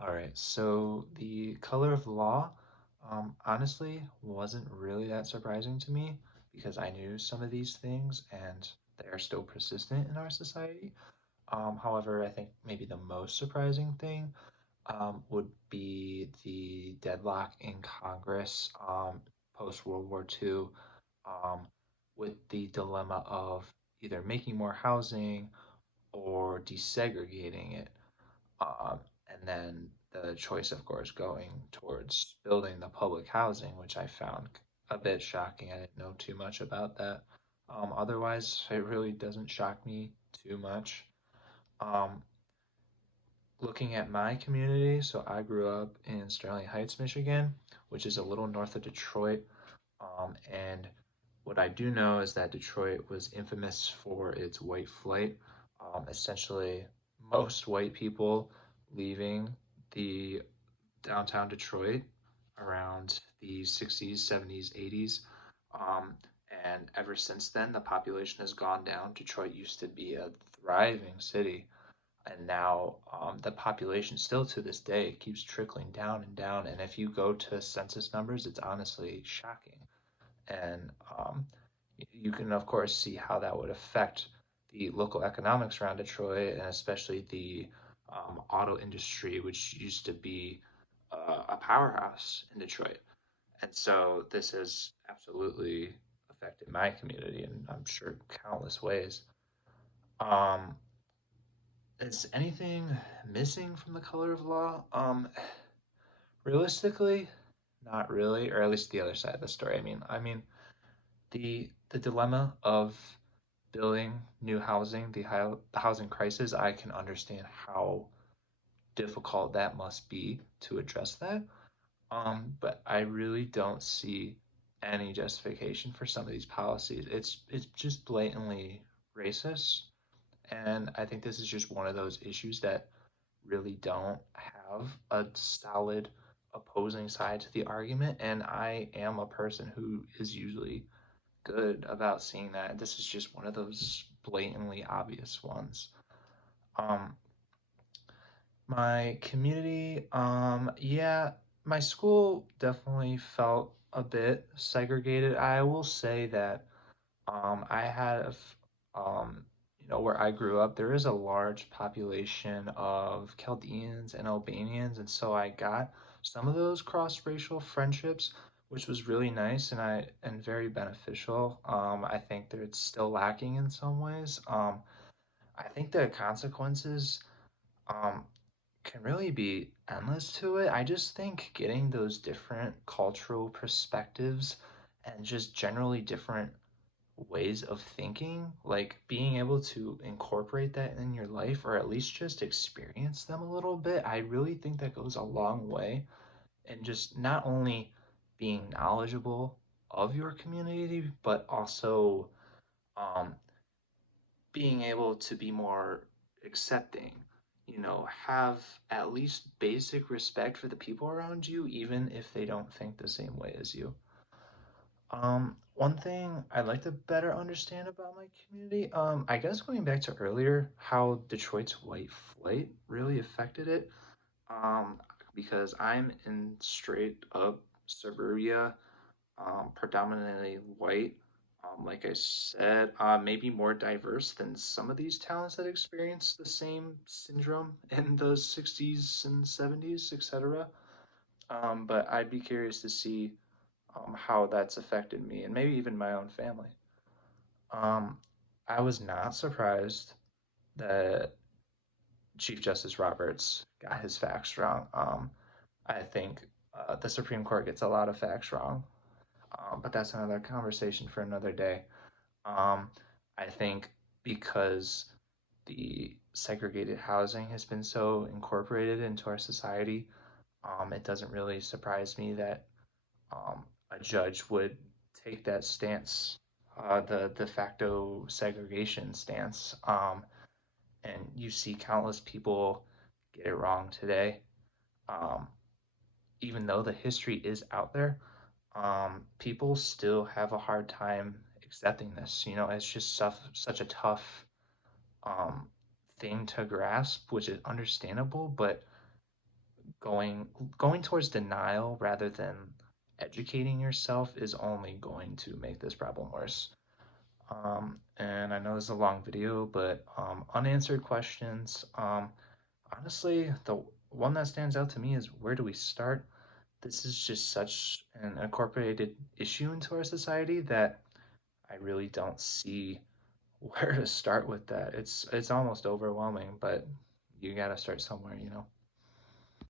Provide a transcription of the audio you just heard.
All right, so the color of law, honestly, wasn't really that surprising to me because I knew some of these things and they are still persistent in our society. However, I think maybe the most surprising thing would be the deadlock in Congress post World War II, um, with the dilemma of either making more housing or desegregating it. Um, and then the choice, of course, going towards building the public housing, which I found a bit shocking. I didn't know too much about that. Otherwise, it really doesn't shock me too much. Um, Looking at my community, so I grew up in Sterling Heights, Michigan, which is a little north of Detroit. And what I do know is that Detroit was infamous for its white flight. Essentially, most white people leaving the downtown Detroit around the 60s, 70s, 80s. Um, and ever since then, the population has gone down. Detroit used to be a thriving city, and now the population still to this day keeps trickling down and down. And if you go to census numbers, it's honestly shocking. And you can, of course, see how that would affect the local economics around Detroit, and especially the auto industry, which used to be a powerhouse in Detroit. And so this has absolutely affected my community, and I'm sure countless ways. Um, is anything missing from the color of law? Realistically, not really, or at least the other side of the story. I mean, the dilemma of building new housing, the housing crisis, I can understand how difficult that must be to address that. But I really don't see any justification for some of these policies. It's just blatantly racist, and I think this is just one of those issues that really don't have a solid opposing side to the argument. And I am a person who is usually good about seeing that. This is just one of those blatantly obvious ones. Um, my community, yeah, my school definitely felt a bit segregated. I will say that I have, where I grew up, there is a large population of Chaldeans and Albanians, and so I got some of those cross-racial friendships, which was really nice and very beneficial. I think that it's still lacking in some ways. I think the consequences um, can really be endless to it. I just think getting those different cultural perspectives and just generally different ways of thinking, like being able to incorporate that in your life or at least just experience them a little bit, I really think that goes a long way. And just not only being knowledgeable of your community, but also um, being able to be more accepting, have at least basic respect for the people around you, even if they don't think the same way as you. One thing I'd like to better understand about my community, I guess going back to earlier, how Detroit's white flight really affected it. Um, because I'm in straight up suburbia, predominantly white. Like I said, maybe more diverse than some of these towns that experience the same syndrome in the 60s and 70s, etc. But I'd be curious to see how that's affected me and maybe even my own family. Um, I was not surprised that Chief Justice Roberts got his facts wrong. I think the Supreme Court gets a lot of facts wrong, but that's another conversation for another day. Um, I think because the segregated housing has been so incorporated into our society, it doesn't really surprise me that a judge would take that stance, the de facto segregation stance. And you see countless people get it wrong today. Um, Even though the history is out there, people still have a hard time accepting this. It's just such a tough um, thing to grasp, which is understandable. But going going towards denial rather than educating yourself is only going to make this problem worse. And I know this is a long video, but unanswered questions. Honestly, the one that stands out to me is where do we start? This is just such an incorporated issue into our society that I really don't see where to start with that. It's almost overwhelming, but you gotta start somewhere, you know.